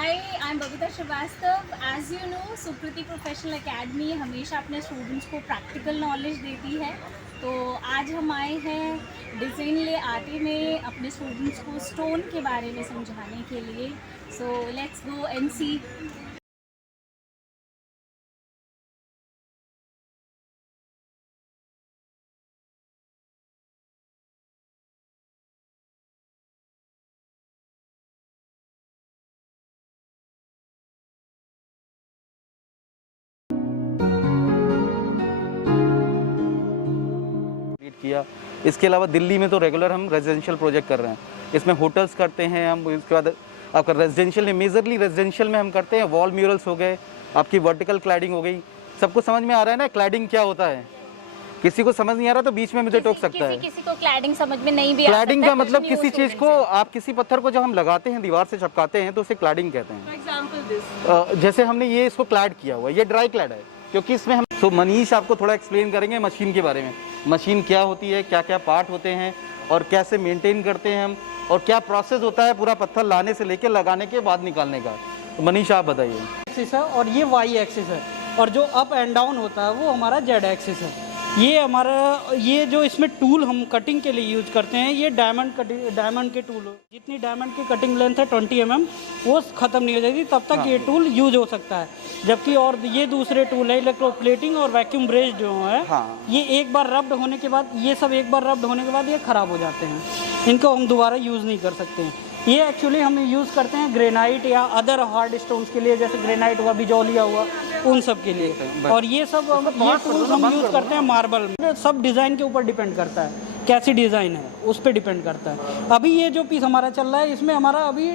Hi, I'm Babita Shrivastava. As you know, Sukriti professional academy हमेशा अपने students को practical knowledge देती है। तो आज हम आए हैं डिज़ाइन ले आर्टे में अपने स्टूडेंट्स को स्टोन के बारे में समझाने के लिए। सो लेट्स गो एंड सी। किया। इसके अलावा दिल्ली में तो रेगुलर हम रेजिडेंशियल प्रोजेक्ट कर रहे हैं, इसमें होटल्स करते हैं हम। इसके बाद आपका रेजिडेंशियल में मेजरली रेजिडेंशियल में हम करते हैं वॉल म्यूरल्स हो गए, आपकी वर्टिकल क्लैडिंग हो गई। सबको समझ में आ रहा है ना क्लैडिंग क्या होता है? किसी को समझ नहीं आ रहा तो बीच में मुझे टोक सकता है। किसी को क्लैडिंग समझ में नहीं भी क्लैडिंग का मतलब किसी चीज़ को आप किसी पत्थर को जब हम लगाते हैं दीवार से चिपकाते हैं तो उसे क्लैडिंग कहते हैं। जैसे हमने ये इसको क्लैड किया हुआ है, ये ड्राई क्लैड है क्योंकि इसमें हम तो मनीष आपको थोड़ा एक्सप्लेन करेंगे मशीन के बारे में। मशीन क्या होती है, क्या क्या पार्ट होते हैं और कैसे मेंटेन करते हैं हम, और क्या प्रोसेस होता है पूरा पत्थर लाने से लेकर लगाने के बाद निकालने का। तो मनीष आप बताइए। एक्सिस है और ये वाई एक्सिस है, और जो अप एंड डाउन होता है वो हमारा जेड एक्सिस है। ये हमारा ये जो इसमें टूल हम कटिंग के लिए यूज करते हैं, ये डायमंड के टूल। जितनी डायमंड की कटिंग लेंथ है 20 mm, वो ख़त्म नहीं हो जाएगी तब तक ये टूल यूज हो सकता है। जबकि और ये दूसरे टूल है इलेक्ट्रोप्लेटिंग और वैक्यूम ब्रेस जो है, ये एक बार रब्ड होने के बाद, ये सब एक बार रब्ड होने के बाद ये ख़राब हो जाते हैं, इनको हम दोबारा यूज़ नहीं कर सकते हैं। ये एक्चुअली हम यूज़ करते हैं ग्रेनाइट या अदर हार्ड स्टोन्स के लिए, जैसे ग्रेनाइट हुआ, बिजौलिया हुआ, उन सब के लिए। और ये सब ये टूल्स हम यूज़ करते हैं मार्बल में। सब डिज़ाइन के ऊपर डिपेंड करता है, कैसी डिज़ाइन है उस पर डिपेंड करता है। अभी ये जो पीस हमारा चल रहा है, इसमें हमारा अभी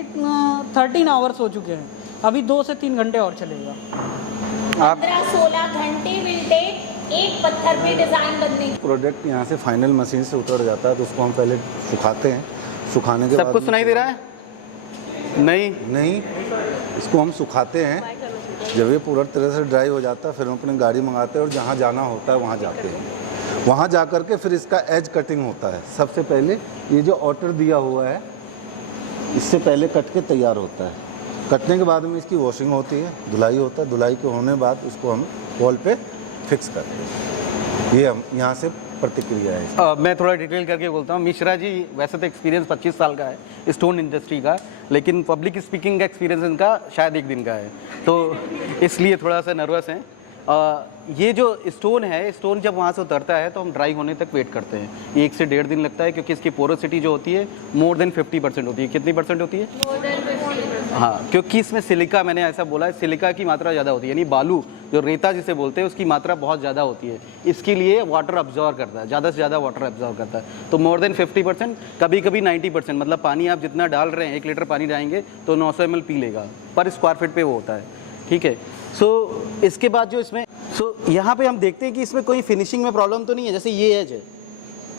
13 आवर्स हो चुके हैं, अभी 2 से 3 घंटे और चलेगा। 15-16 घंटे मिलते एक पत्थर पे डिज़ाइन बनने। प्रोडक्ट यहाँ से फाइनल मशीन से उतर जाता है तो उसको हम पहले सुखाते हैं। सुखाने के बाद सबको सुनाई दे रहा है? नहीं, इसको हम सुखाते हैं। जब ये पूरा तरह से ड्राई हो जाता है फिर हम अपनी गाड़ी मंगाते हैं और जहाँ जाना होता है वहाँ जाते हैं। वहाँ जा कर के फिर इसका एज कटिंग होता है। सबसे पहले ये जो ऑर्डर दिया हुआ है इससे पहले कट के तैयार होता है। कटने के बाद में इसकी वॉशिंग होती है, धुलाई होता है। धुलाई के होने बाद उसको हम वॉल पे फिक्स करते हैं। ये हम यहाँ से प्रतिक्रिया है। मैं थोड़ा डिटेल करके बोलता हूँ। मिश्रा जी वैसे तो एक्सपीरियंस 25 साल का है स्टोन इंडस्ट्री का, लेकिन पब्लिक स्पीकिंग का एक्सपीरियंस इनका शायद 1 दिन का है, तो इसलिए थोड़ा सा नर्वस हैं। ये जो स्टोन है, स्टोन जब वहाँ से उतरता है तो हम ड्राई होने तक वेट करते हैं। 1 से 1.5 दिन लगता है क्योंकि इसकी पोरोसिटी जो होती है मोर देन 50% होती है। कितनी परसेंट होती है? हाँ, क्योंकि इसमें सिलिका, मैंने ऐसा बोला है, सिलिका की मात्रा ज़्यादा होती है, यानी बालू जो रेता जिसे बोलते हैं उसकी मात्रा बहुत ज़्यादा होती है। इसके लिए वाटर अब्जॉर्व करता है, ज़्यादा से ज़्यादा वाटर अब्जॉर्व करता है। तो मोर देन 50%, कभी कभी 90%, मतलब पानी आप जितना डाल रहे हैं, 1 लीटर पानी डालेंगे तो 900 ml पी लेगा पर स्क्वायर फीट पे वो होता है। ठीक है। सो इसके बाद जो इसमें यहाँ पे हम देखते हैं कि इसमें कोई फिनिशिंग में प्रॉब्लम तो नहीं है। जैसे ये एज है,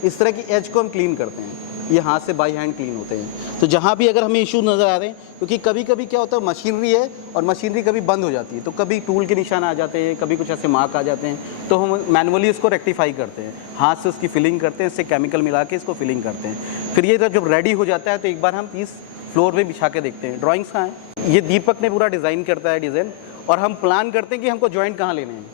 इस तरह की एज को हम क्लीन करते हैं, ये हाथ से बाई हैंड क्लीन होते हैं। तो जहाँ भी अगर हमें इशू नज़र आ रहे हैं, क्योंकि कभी कभी क्या होता है मशीनरी है और मशीनरी कभी बंद हो जाती है, तो कभी टूल के निशान आ जाते हैं, कभी कुछ ऐसे मार्क आ जाते हैं, तो हम मैनुअली इसको रेक्टिफाई करते हैं, हाथ से उसकी फिलिंग करते हैं, इससे केमिकल मिला के इसको फिलिंग करते हैं। फिर ये जब रेडी हो जाता है तो एक बार हम पीस फ्लोर में बिछा के देखते हैं। ड्राइंग्स कहाँ हैं? ये दीपक ने पूरा डिज़ाइन करता है डिज़ाइन, और हम प्लान करते हैं कि हमको जॉइंट कहाँ लेने हैं।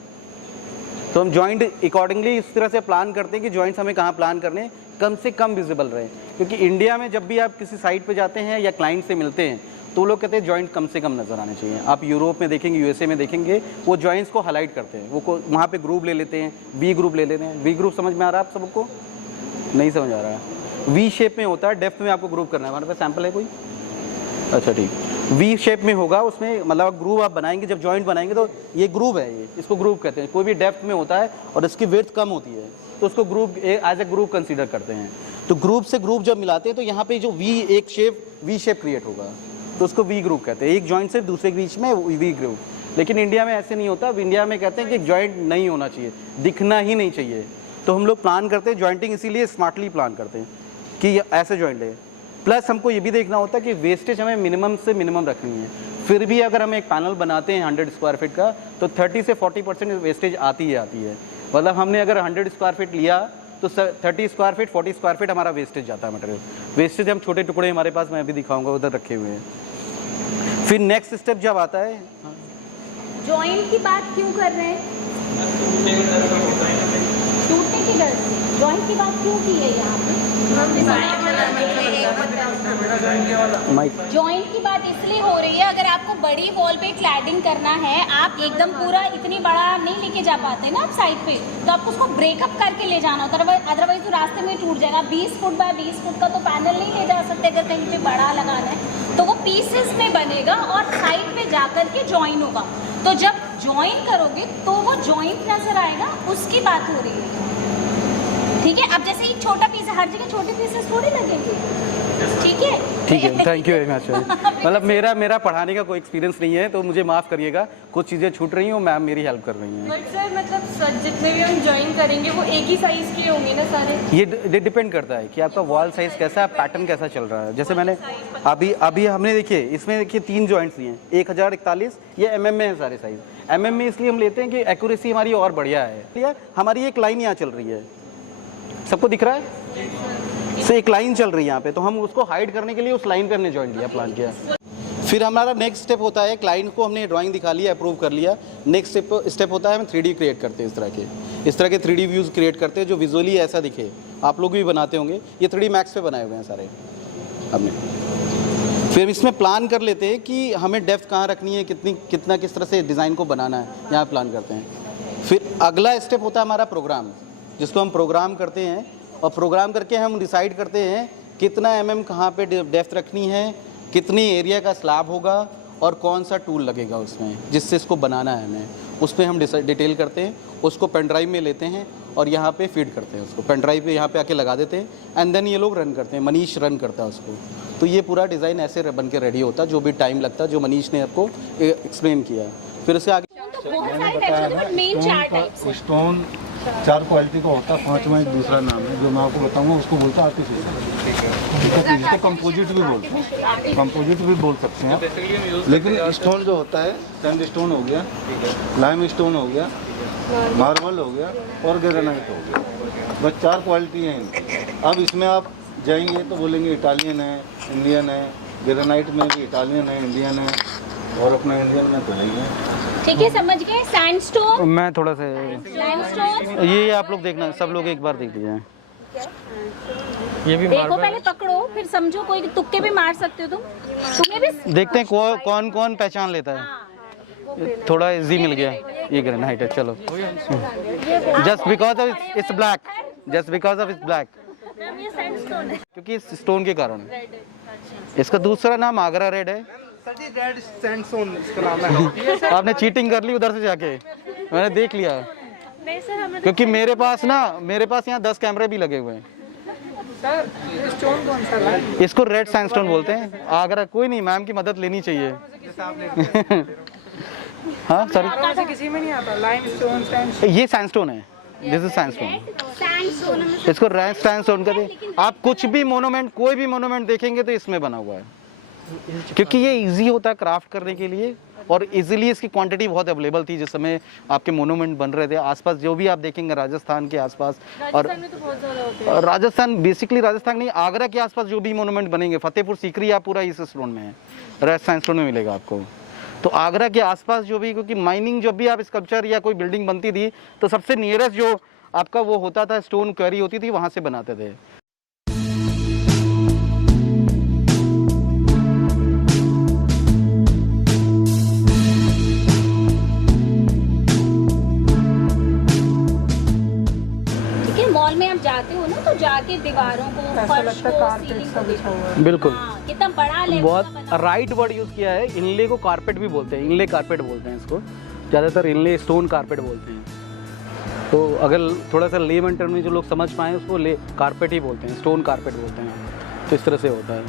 तो हम जॉइंट अकॉर्डिंगली इस तरह से प्लान करते हैं कि जॉइंट्स हमें कहाँ प्लान करने हैं, कम से कम विजिबल रहे। क्योंकि इंडिया में जब भी आप किसी साइट पे जाते हैं या क्लाइंट से मिलते हैं तो लोग कहते हैं जॉइंट कम से कम नज़र आने चाहिए। आप यूरोप में देखेंगे, यूएसए में देखेंगे, वो जॉइंट्स को हाईलाइट करते हैं, वो वहाँ पे ग्रुप ले लेते हैं, वी ग्रुप ले लेते हैं। वी ग्रुप समझ में आ रहा है आप सबको? नहीं समझ आ रहा है? वी शेप में होता है, डेप्थ में आपको ग्रुप करना है। हमारे पास सैम्पल है कोई? अच्छा ठीक। वी शेप में होगा, उसमें मतलब ग्रूव आप बनाएंगे, जब जॉइंट बनाएंगे तो ये ग्रूव है, ये इसको ग्रूव कहते हैं। कोई भी डेप्थ में होता है और इसकी विड्थ कम होती है तो उसको groove as a groove consider करते हैं। तो ग्रूव से ग्रूव जब मिलाते हैं तो यहाँ पे जो वी एक शेप वी शेप क्रिएट होगा तो उसको वी ग्रूव कहते हैं। एक जॉइंट से दूसरे के बीच में वी ग्रूव। लेकिन इंडिया में ऐसे नहीं होता। इंडिया में कहते हैं कि जॉइंट नहीं होना चाहिए, दिखना ही नहीं चाहिए। तो हम लोग प्लान करते हैं जॉइंटिंग, इसीलिए स्मार्टली प्लान करते हैं कि ऐसे जॉइंट है। प्लस हमको ये भी देखना होता है कि वेस्टेज हमें मिनिमम से मिनिमम रखनी है। फिर भी अगर हम एक पैनल बनाते हैं 100 स्क्वायर फीट का तो 30 से 40% वेस्टेज आती है। मतलब हमने अगर 100 स्क्वायर फीट लिया तो 30 स्क्वायर फीट 40 स्क्वायर फीट हमारा वेस्टेज जाता है मटेरियल। वेस्टेज हम छोटे टुकड़े हमारे पास, मैं अभी दिखाऊंगा, उधर रखे हुए हैं। फिर नेक्स्ट स्टेप जब आता है, जॉइंट की बात क्यों कर रहे हैं? टूटने की डर से जॉइंट की बात क्यों की है यहाँ पे? जॉइंट की बात इसलिए हो रही है, अगर आपको बड़ी वॉल पे क्लैडिंग करना है, आप एकदम पूरा इतनी बड़ा नहीं लेके जा पाते ना आप साइड पे, तो आपको उसको ब्रेकअप करके ले जाना होता है, अदरवाइज तो रास्ते में टूट जाएगा। 20 फुट बाय 20 फुट का तो पैनल नहीं ले जा सकते, अगर कहीं पे बड़ा लगाना है तो वो पीसेस में बनेगा और साइड पे जा करके ज्वाइन होगा। तो जब ज्वाइन करोगे तो वो ज्वाइंट नजर आएगा, उसकी बात हो रही है। ठीक है, अब जैसे एक छोटा पीस, हर जगह छोटे पीसेस थोड़ी लगेंगे। ठीक है, थैंक यू वेरी मच। मतलब मेरा पढ़ाने का कोई एक्सपीरियंस नहीं है, तो मुझे माफ़ करिएगा, कुछ चीज़ें छूट रही हैं, मैम मेरी हेल्प कर रही हैं। बट सर मतलब जितने भी हम ज्वाइन करेंगे वो एक ही साइज़ के होंगे ना सारे? ये डिपेंड करता है कि आपका वॉल साइज़ कैसा है, पैटर्न कैसा चल रहा है। जैसे मैंने अभी हमने देखिए, इसमें देखिए 3 जॉइंट्स दिए हैं, 1041, ये MM में है सारे साइज़। MM में इसलिए हम लेते हैं कि एक्यूरेसी हमारी और बढ़िया है। हमारी एक लाइन यहाँ चल रही है, सबको दिख रहा है? से एक लाइन चल रही है यहाँ पे, तो हम उसको हाइड करने के लिए उस लाइन पे हमने जॉइन किया, प्लान किया। फिर हमारा नेक्स्ट स्टेप होता है, क्लाइंट को हमने ड्राइंग दिखा लिया, अप्रूव कर लिया। नेक्स्ट स्टेप होता है हम 3D क्रिएट करते हैं, इस तरह के 3D व्यूज़ क्रिएट करते हैं जो विजुअली ऐसा दिखे। आप लोग भी बनाते होंगे, ये 3D मैक्स पे बनाए हुए हैं सारे हमने। फिर इसमें प्लान कर लेते हैं कि हमें डेप्थ कहाँ रखनी है, कितना किस तरह से डिज़ाइन को बनाना है, यहाँ प्लान करते हैं। फिर अगला स्टेप होता है हमारा प्रोग्राम, जिसको हम प्रोग्राम करते हैं, और प्रोग्राम करके हम डिसाइड करते हैं कितना MM कहाँ पे डेप्थ रखनी है, कितनी एरिया का स्लैब होगा और कौन सा टूल लगेगा उसमें जिससे इसको बनाना है हमें, उस पर हम डिटेल करते हैं। उसको पेन ड्राइव में लेते हैं और यहाँ पे फीड करते हैं, उसको पेन ड्राइव पे यहाँ पे आके लगा देते हैं, एंड देन ये लोग रन करते हैं, मनीष रन करता है उसको। तो ये पूरा डिज़ाइन ऐसे बन के रेडी होता है, जो भी टाइम लगता है, जो मनीष ने आपको एक्सप्लेन किया। फिर उससे आगे स्टोन 4 क्वालिटी का होता है, 5वां एक दूसरा नाम है जो मैं आपको बताऊंगा, उसको बोलता है आर्टिफिशियल, इसको कंपोजिट भी बोलते हैं, कंपोजिट भी बोल सकते हैं। लेकिन स्टोन जो होता है, सैंड स्टोन हो गया, लाइम स्टोन हो गया, मार्बल हो गया और ग्रेनाइट हो गया, बस 4 क्वालिटी हैं इनकी। अब इसमें आप जाएंगे तो बोलेंगे इटालियन है, इंडियन है, ग्रेनाइट में भी इटालियन है, इंडियन है, और अपना इंडियन में तो नहीं है। ठीक है, समझ गए। सैंडस्टोन, मैं थोड़ा सा लाइमस्टोन, ये आप लोग देखना, सब लोग एक बार देख लीजिए। ये भी देखो, पहले पकड़ो फिर समझो, कोई तुक्के भी मार सकते हो तुम, तुम्हें भी देखते हैं कौन कौन पहचान लेता है। थोड़ा इजी मिल गया, ये ग्रेनाइट है, चलो। Just because of its black, just because of its black, ये सैंडस्टोन है, क्योंकि इस स्टोन के कारण। इसका दूसरा नाम आगरा रेड है। रेड सैंडस्टोन इसका नाम है। आपने चीटिंग कर ली उधर से जाके, मैंने देख लिया, नहीं सर हमें क्योंकि मेरे पास यहाँ 10 कैमरे भी लगे हुए हैं। सर स्टोन कौन सा है? इसको रेड सैंडस्टोन बोलते हैं। आगरा, कोई नहीं, मैम की मदद लेनी चाहिए। हाँ सर, किसी में नहीं आता। लाइमस्टोन, सैंडस्टोन, ये सैंडस्टोन है, दिस इज सैंडस्टोन। सैंडस्टोन इसको रेड सैंडस्टोन कहते हैं। आप कुछ भी मोनूमेंट, कोई भी मोनूमेंट देखेंगे तो इसमें बना हुआ है, क्योंकि ये इजी होता है क्राफ्ट करने के लिए, और इजीली इसकी क्वांटिटी बहुत अवेलेबल थी जिस समय आपके मोनूमेंट बन रहे थे। आसपास जो भी आप देखेंगे राजस्थान के आसपास, और राजस्थान बेसिकली राजस्थान नहीं, आगरा के आसपास जो भी मोनूमेंट बनेंगे, फतेहपुर सीकरी या पूरा इस स्टोन में है, रेड सैंडस्टोन में मिलेगा आपको। तो आगरा के आसपास जो भी, क्योंकि माइनिंग जब भी आप स्कल्पचर या कोई बिल्डिंग बनती थी तो सबसे नियरेस्ट जो आपका वो होता था, स्टोन क्वेरी होती थी, वहाँ से बनाते थे। मॉल में आप जाते हो ना, तो जाके दीवारों को, फर्श को, सीलिंग को देखो। बिल्कुल, कितना बड़ा लेवल बहुत राइट वर्ड यूज़ किया है। इनले को कारपेट भी बोलते हैं, इनले कारपेट बोलते हैं इसको, ज़्यादातर इनले स्टोन कारपेट बोलते हैं। तो अगर थोड़ा सा लेमन टर्म में जो लोग समझ पाएँ, उसको कारपेट ही बोलते हैं, स्टोन कारपेट बोलते हैं। तो इस तरह से होता है।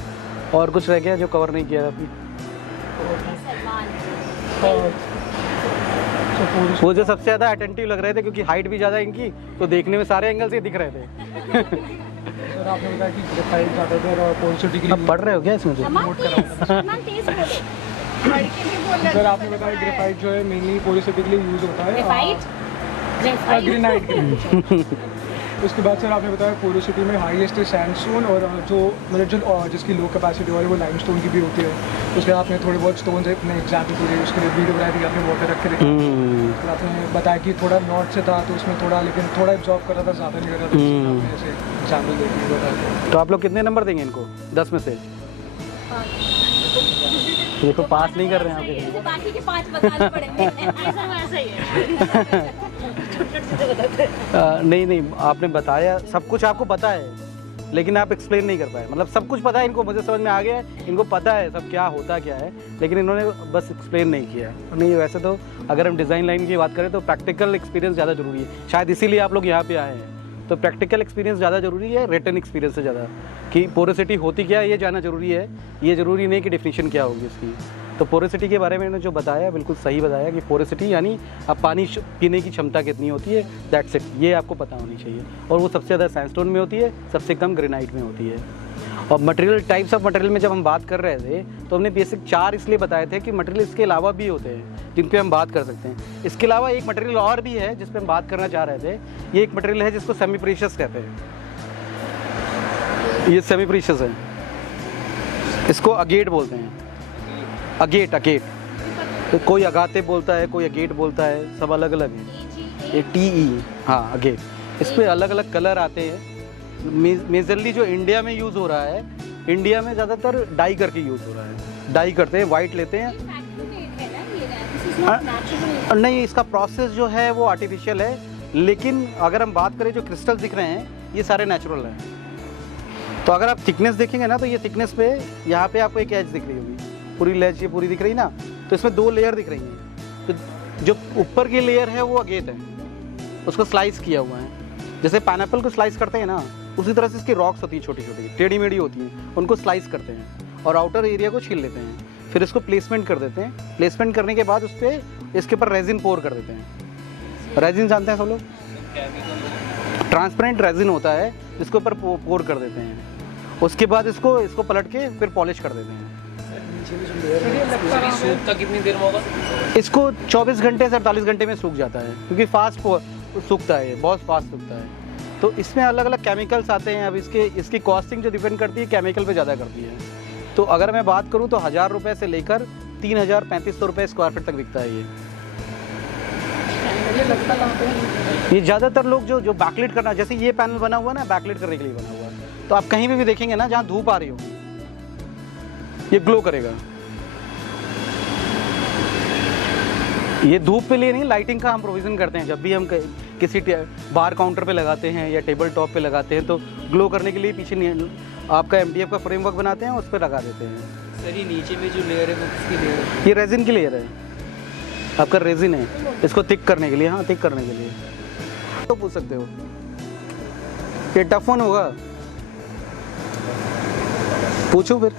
और कुछ रह गया जो कवर नहीं किया अभी? वो जो सबसे ज़्यादा अटेंटिव लग रहे थे, क्योंकि हाइट भी ज़्यादा इनकी, तो देखने में सारे एंगल से दिख रहे थे। सर आपने बताया कि ग्रेफाइट जाते थे और पॉलिशिटी के लिए अब पढ़ रहे हो क्या इसमें से? सर आपने बताया ग्रेफाइट जो है मेनली पॉलिशिटी के लिए यूज होता है। ग्रेफाइट, ग्रेनाइट उसके बाद सर आपने बताया पोरोसिटी में हाईएस्ट है सैंडस्टोन और जो मतलब जो जिसकी लो कैपेसिटी वाली वो लाइमस्टोन की भी होती है। उसके बाद आपने थोड़े बहुत स्टोन अपने एग्जाम्पल पूरे उसके लिए वीडियो बनाई थी, आपने वाटर रख के देखा। फिर आपने बताया कि थोड़ा नॉर्थ से था तो उसमें थोड़ा लेकिन थोड़ा एब्जॉर्ब कर रहा था, ज़्यादा नहीं कर रहा था। आपने जैसे एग्जाम्पल देखिए बता। तो आप लोग कितने नंबर देंगे इनको 10 में से? देखो पास नहीं कर रहे हैं आप। तो बाकी के 5 बताने पड़ेंगे। ऐसा ही है। नहीं आपने बताया, सब कुछ आपको पता है लेकिन आप एक्सप्लेन नहीं कर पाए। मतलब सब कुछ पता है इनको, मुझे समझ में आ गया है, इनको पता है सब क्या होता क्या है, लेकिन इन्होंने बस एक्सप्लेन नहीं किया। नहीं वैसे तो अगर हम डिज़ाइन लाइन की बात करें तो प्रैक्टिकल एक्सपीरियंस ज़्यादा ज़रूरी है, शायद इसीलिए आप लोग यहाँ पे आए हैं। तो प्रैक्टिकल एक्सपीरियंस ज़्यादा ज़रूरी है रिटन एक्सपीरियंस से ज़्यादा, कि पोरोसिटी होती क्या है ये जानना ज़रूरी है, ये ज़रूरी नहीं कि डिफिनीशन क्या होगी उसकी। तो पोरोसिटी के बारे में इन्होंने जो बताया बिल्कुल सही बताया कि पोरोसिटी यानी अब पानी पीने की क्षमता कितनी होती है, दैट्स इट, ये आपको पता होनी चाहिए। और वो सबसे ज़्यादा सैंडस्टोन में होती है, सबसे कम ग्रेनाइट में होती है। और मटेरियल, टाइप्स ऑफ मटेरियल में जब हम बात कर रहे थे तो हमने बेसिक 4 इसलिए बताए थे कि मटेरियल इसके अलावा भी होते हैं जिन पे हम बात कर सकते हैं। इसके अलावा एक मटेरियल और भी है जिस पे हम बात करना चाह रहे थे। ये एक मटेरियल है जिसको सेमी प्रीशियस कहते हैं। ये सेमी प्रीशियस है, इसको अगेट बोलते हैं। अगेट तो कोई अगाते बोलता है, कोई अगेट बोलता है, सब अलग अलग है। ये TE, हाँ अगेट। इस पर अलग अलग कलर आते हैं। मेजरली जो इंडिया में यूज़ हो रहा है, इंडिया में ज़्यादातर डाई करके यूज़ हो रहा है। डाई करते हैं, वाइट लेते हैं। नहीं, इसका प्रोसेस जो है वो आर्टिफिशियल है, लेकिन अगर हम बात करें जो क्रिस्टल दिख रहे हैं ये सारे नेचुरल हैं। तो अगर आप थिकनेस देखेंगे ना तो ये थिकनेस पे यहाँ पे आपको एक एज दिख रही होगी, पूरी लेज ये पूरी दिख रही ना, तो इसमें 2 लेयर दिख रही हैं। तो जो ऊपर की लेयर है वो अगेट है, उसको स्लाइस किया हुआ है। जैसे पाइनएप्पल को स्लाइस करते हैं ना, उसी तरह से इसकी रॉक्स होती है, छोटी छोटी टेढ़ी मेढ़ी होती हैं, उनको स्लाइस करते हैं और आउटर एरिया को छील लेते हैं। फिर इसको प्लेसमेंट कर देते हैं। प्लेसमेंट करने के बाद उस पर इसके ऊपर रेजिन पोर कर देते हैं। रेजिन जानते हैं सब लोग? ट्रांसपेरेंट रेजिन होता है जिसके ऊपर पोर कर देते हैं। उसके बाद इसको पलट के फिर पॉलिश कर देते हैं। सूखता कितनी देर में होगा? इसको 24 घंटे से 48 घंटे में सूख जाता है, क्योंकि फास्ट सूखता है, बहुत फास्ट सूखता है। तो इसमें अलग अलग केमिकल्स आते हैं। अब इसकी कॉस्टिंग जो डिपेंड करती है केमिकल पे ज़्यादा करती है। तो अगर मैं बात करूँ तो 1000 रुपये से लेकर 3000-3500 रुपये स्क्वायर फीट तक बिकता है ये ज़्यादातर लोग जो बैकलाइट करना, जैसे ये पैनल बना हुआ है ना, बैकलाइट करने के लिए बना हुआ है। तो आप कहीं भी देखेंगे ना जहाँ धूप आ रही हो, ये ग्लो करेगा। ये धूप के लिए नहीं, लाइटिंग का हम प्रोविज़न करते हैं। जब भी हम किसी बार काउंटर पे लगाते हैं या टेबल टॉप पे लगाते हैं तो ग्लो करने के लिए पीछे आपका MDF का फ्रेमवर्क बनाते हैं, उस पर लगा देते हैं। सर ये नीचे में जो लेयर है वो किसकी लेयर है? ये रेजिन की लेयर है, आपका रेजिन है, इसको थिक करने के लिए। हाँ, थिक करने के लिए तो पूछ सकते हो। ये टफ वन होगा, पूछो फिर।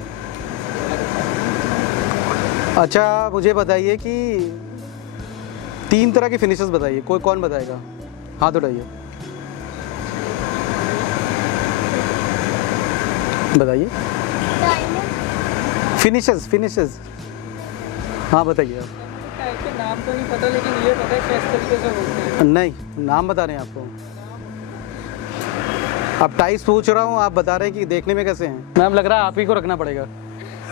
अच्छा मुझे बताइए कि 3 तरह की फिनिशेस बताइए, कौन बताएगा? हाथ उठाइए, बताइए। फिनिशेस हाँ बताइए आप। नाम तो नहीं पता, लेकिन ये पता है किस तरीके से होते हैं। नहीं, नाम बता रहे हैं आपको। आप टाइस पूछ रहा हूँ, आप बता रहे हैं कि देखने में कैसे हैं। मैम लग रहा है आप ही को रखना पड़ेगा।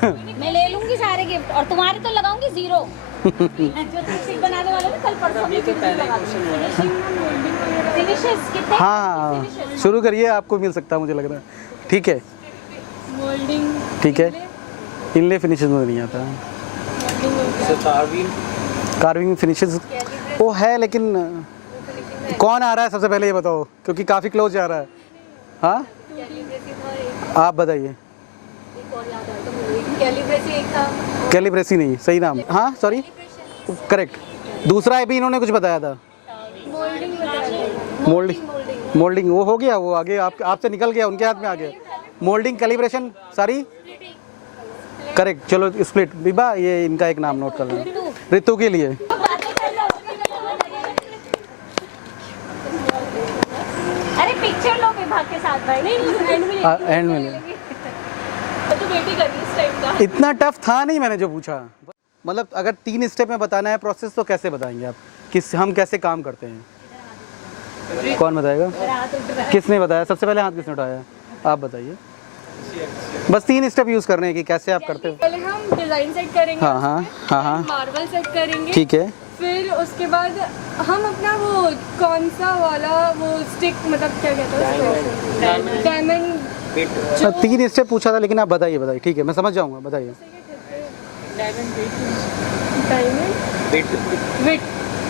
मैं ले लूंगी सारे गिफ्ट और तुम्हारे तो लगाऊंगी 0। जो तुम बनाने वाले ना कल परसों में तो फिनिशेस कितने? हाँ शुरू करिए, आपको मिल सकता है मुझे लग रहा है। ठीक है, मोल्डिंग ठीक है। इनले फिनिशेस में नहीं आता। कार्विंग फिनिशेस वो है, लेकिन कौन आ रहा है सबसे पहले ये बताओ, क्योंकि काफ़ी क्लोज जा रहा है। हाँ आप बताइए। कैलिब्रेसी नहीं, सही नाम। हाँ सॉरी, करेक्ट। दूसरा है भी इन्होंने कुछ बताया था, मोल्डिंग वो हो गया, वो आगे आपसे निकल गया, उनके हाथ में आ गया। Moulding, calibration, sorry correct. चलो स्प्लिट। बिबा ये इनका एक नाम नोट कर लेना ऋतु के लिए। अरे पिक्चर लो विभाग के साथ भाई। नहीं एंड में तो बेटी कर इस टाइप का। इतना टफ था नहीं मैंने जो पूछा। मतलब अगर 3 स्टेप में बताना है प्रोसेस तो कैसे बताएंगे आप, हम कैसे काम करते हैं? कौन बताएगा? रात उठ रहा है। किसने बताया? सबसे पहले हाथ किसने उठाया? आप बताइए। बस 3 स्टेप यूज़ करने हैं कि कैसे आप करते हो। पहले हम डिजाइन सेट करेंगे, हाँ हाँ हाँ हाँ, मार्बल सेट करेंगे, ठीक है। फिर उसके बाद हम अपना वो कौन सा वाला वो स्टिक मतलब क्या कहते हैं डायमंड 3 स्टेप पूछा था, लेकिन आप बताइए बताइए। ठीक है, मैं समझ जाऊँगा, बताइए। डायमंड विथ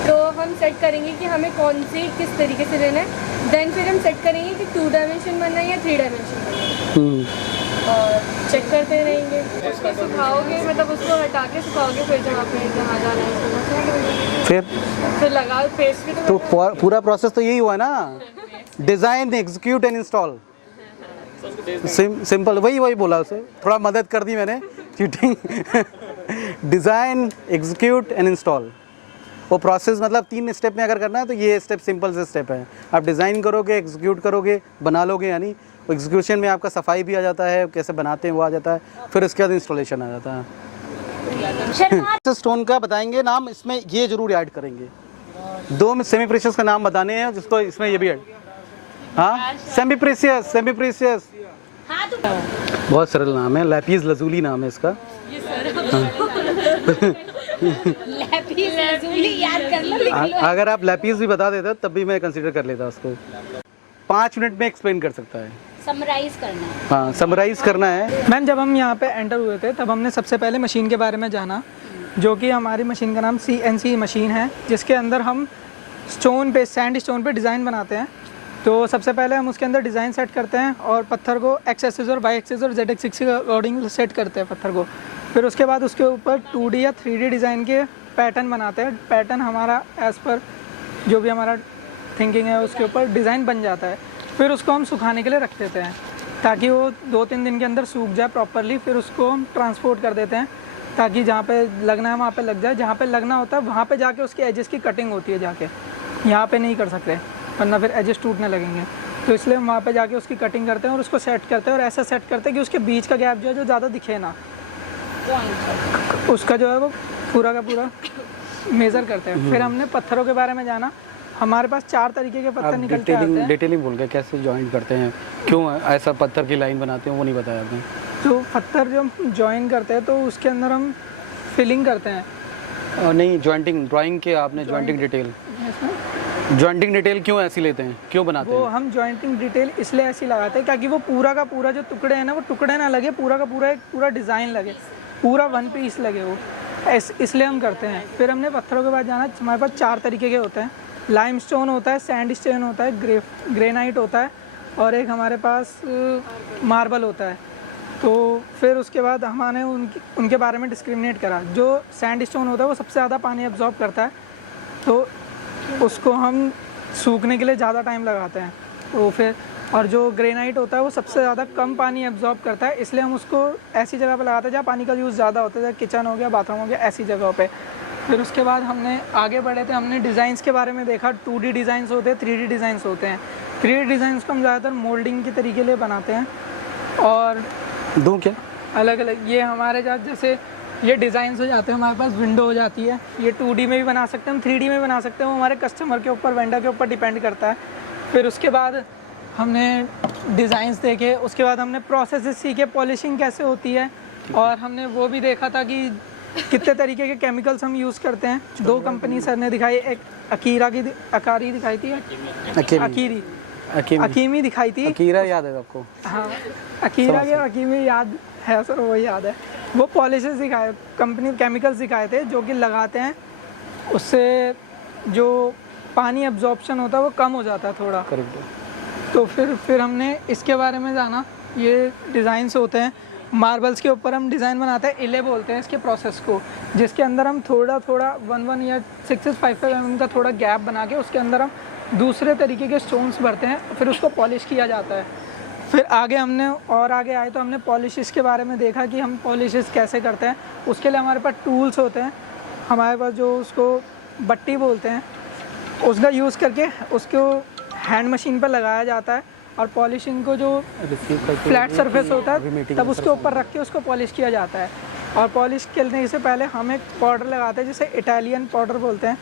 तो हम सेट करेंगे कि हमें कौन से किस तरीके से लेना है। देन फिर हम सेट करेंगे कि 2 डायमेंशन बनना है या 3 डायमेंशन बनना है और चेक करते रहेंगे। उसको सुखाओगे मतलब उसको हटा के सुखाओगे, फिर जब आपने जहाँ जाना है फिर लगाओ पेस्ट के। तो पूरा प्रोसेस तो यही हुआ ना, design, execute and install. Simple, वही बोला उसे, थोड़ा मदद कर दी मैंने, cheating. Design, execute and install, वो प्रोसेस मतलब 3 स्टेप में अगर करना है तो ये स्टेप सिंपल से स्टेप है। आप डिज़ाइन करोगे, एग्जीक्यूट करोगे, बना लोगे, यानी एग्जीक्यूशन में आपका सफाई भी आ जाता है, कैसे बनाते हैं वो आ जाता है, फिर उसके बाद इंस्टॉलेशन आ जाता है। स्टोन का बताएंगे नाम, इसमें ये जरूर ऐड करेंगे। 2 में सेमी प्रेशियस का नाम बताने हैं, जिसको इसमें ये भी ऐड। हाँ, सेमी प्रेशियस हाँ तो बहुत सरल नाम है, लैपिस लजूली नाम है इसका। लैपिस लजूली याद कर लो, लिख लो। अगर आप लैपिस भी बता देते तब भी मैं कंसीडर कर लेता उसको। 5 मिनट में एक्सप्लेन कर सकता है। समराइज करना है। हाँ, समराइज करना है। मैम जब हम यहाँ पे एंटर हुए थे तब हमने सबसे पहले मशीन के बारे में जाना, जो कि हमारी मशीन का नाम CNC मशीन है, जिसके अंदर हम स्टोन पे, सैंड स्टोन पे डिज़ाइन बनाते हैं। तो सबसे पहले हम उसके अंदर डिज़ाइन सेट करते हैं और पत्थर को X एक्सिस और Y एक्सिस और Z एक्सिस के अकॉर्डिंग सेट करते हैं पत्थर को। फिर उसके बाद उसके ऊपर 2D या 3D डिज़ाइन के पैटर्न बनाते हैं। पैटर्न हमारा एज़ पर जो भी हमारा थिंकिंग है उसके ऊपर डिज़ाइन बन जाता है। फिर उसको हम सुखाने के लिए रख देते हैं ताकि वो 2-3 दिन के अंदर सूख जाए प्रॉपरली। फिर उसको हम ट्रांसपोर्ट कर देते हैं ताकि जहाँ पे लगना है वहाँ पे लग जाए। जहाँ पे लगना होता है वहाँ पे जाके उसके एजेस की कटिंग होती है, जाके यहाँ पे नहीं कर सकते वरना फिर एजेस टूटने लगेंगे। तो इसलिए हम वहाँ पे जाके उसकी कटिंग करते हैं और उसको सेट करते हैं, और ऐसा सेट करते हैं कि उसके बीच का गैप जो है जो ज़्यादा दिखे ना, उसका जो है वो पूरा का पूरा मेज़र करते हैं। फिर हमने पत्थरों के बारे में जाना। हमारे पास 4 तरीके के पत्थर निकल के आते हैं। डिटेलिंग बोल के कैसे जॉइंट करते हैं, क्यों ऐसा पत्थर की लाइन बनाते हैं, वो नहीं बताया आपने। तो पत्थर जो हम जॉइन करते हैं तो उसके अंदर हम फिलिंग करते हैं। नहीं, जॉइंटिंग, ड्राइंग के आपने जॉइंटिंग डिटेल, जॉइंटिंग डिटेल क्यों ऐसी लेते हैं, क्यों बनाते वो हैं? हम जॉइंटिंग डिटेल इसलिए ऐसी लगाते हैं ताकि वो पूरा का पूरा जो टुकड़े हैं ना, वो टुकड़े ना लगे, पूरा का पूरा एक पूरा डिज़ाइन लगे, पूरा 1 पीस लगे वो, इसलिए हम करते हैं। फिर हमने पत्थरों के बाद जाना। हमारे पास 4 तरीके के होते हैं। लाइमस्टोन होता है, सैंड स्टोन होता है, ग्रेनाइट होता है, और एक हमारे पास मार्बल होता है। तो फिर उसके बाद हमने उनके बारे में डिस्क्रिमिनेट करा। जो सैंड स्टोन होता है वो सबसे ज़्यादा पानी एब्जॉर्ब करता है, तो उसको हम सूखने के लिए ज़्यादा टाइम लगाते हैं। तो फिर और जो ग्रेनाइट होता है वो सबसे ज़्यादा कम पानी एब्जॉर्ब करता है, इसलिए हम उसको ऐसी जगह पे लगाते हैं जहाँ पानी का यूज़ ज़्यादा होता है, जैसे किचन हो गया, बाथरूम हो गया, ऐसी जगहों पे। फिर उसके बाद हमने आगे बढ़े थे, हमने डिज़ाइंस के बारे में देखा। 2D डिज़ाइंस होते हैं, 3D डिज़ाइंस होते हैं। 3D डिज़ाइंस को हम ज़्यादातर मोल्डिंग के तरीके लिए बनाते हैं। और दूँ क्या अलग अलग ये हमारे साथ जैसे ये डिज़ाइंस हो जाते हैं, हमारे पास विंडो हो जाती है। ये 2D में भी बना सकते हैं हम, 3D में भी बना सकते हैं, वो हमारे कस्टमर के ऊपर, वेंडर के ऊपर डिपेंड करता है। फिर उसके बाद हमने डिज़ाइंस देखे, उसके बाद हमने प्रोसेस सीखे, पॉलिशिंग कैसे होती है, और हमने वो भी देखा था कि कितने तरीके के केमिकल्स हम यूज़ करते हैं। 2 कंपनी सर ने दिखाई, एक अकारी दिखाई थी, अकीमी दिखाई थी। अकीरा याद है आपको? हाँ, अकीरा के अकीमी याद है सर, वो याद है। वो पॉलिशेस दिखाए, कंपनी केमिकल्स दिखाए थे जो कि लगाते हैं, उससे जो पानी एब्जॉर्प्शन होता है वो कम हो जाता है थोड़ा। करेक्ट। तो फिर हमने इसके बारे में जाना। ये डिज़ाइंस होते हैं, मार्बल्स के ऊपर हम डिज़ाइन बनाते हैं, इले बोलते हैं इसके प्रोसेस को, जिसके अंदर हम थोड़ा 1 या 6-5 mm का थोड़ा गैप बना के उसके अंदर हम दूसरे तरीके के स्टोन्स भरते हैं, फिर उसको पॉलिश किया जाता है। फिर आगे आगे आए तो हमने पॉलिशेस के बारे में देखा कि हम पॉलिशेस कैसे करते हैं। उसके लिए हमारे पास टूल्स होते हैं, हमारे पास जो उसको बट्टी बोलते हैं, उसका यूज़ करके उसको हैंड मशीन पर लगाया जाता है, और पॉलिशिंग को जो फ्लैट सरफेस होता है तब उसके ऊपर रख के उसको पॉलिश किया जाता है। और पॉलिश करने से पहले हम एक पाउडर लगाते हैं जिसे इटालियन पाउडर बोलते हैं,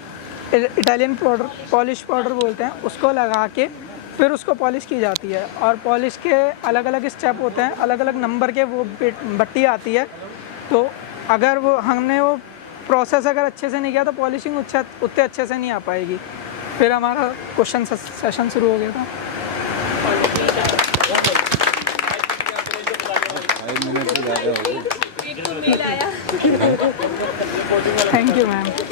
इटालियन पाउडर, पॉलिश पाउडर बोलते हैं, उसको लगा के फिर उसको पॉलिश की जाती है। और पॉलिश के अलग अलग स्टेप होते हैं, अलग अलग नंबर के वो बट्टी आती है। तो अगर वो हमने वो प्रोसेस अगर अच्छे से नहीं किया तो पॉलिशिंग उतने अच्छे से नहीं आ पाएगी। फिर हमारा क्वेश्चन सेशन शुरू हो गया था। 5 मिनट से ज़्यादा हो गए। Thank you ma'am.